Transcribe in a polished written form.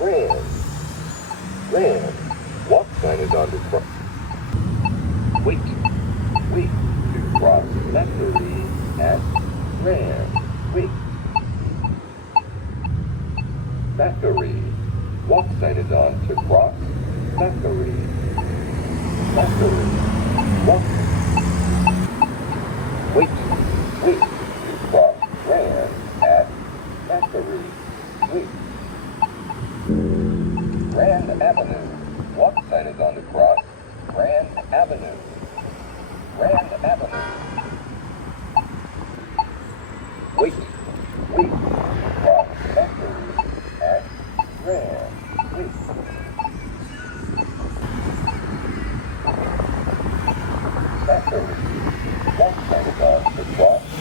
Ran. Ran. What sign is on the cross? Wait. Wait. To cross Thackeray at Ran. Wait. Thackeray. What sign is on to cross Thackeray? Thackeray. What? Wait. Wait. To cross Ran at Thackeray. Wait. Grand Avenue. What sign is on the cross? Grand Avenue. Grand Avenue. Wait. Wait. Cross Thackeray at Grand. Wait. Thackeray. What sign is on the cross?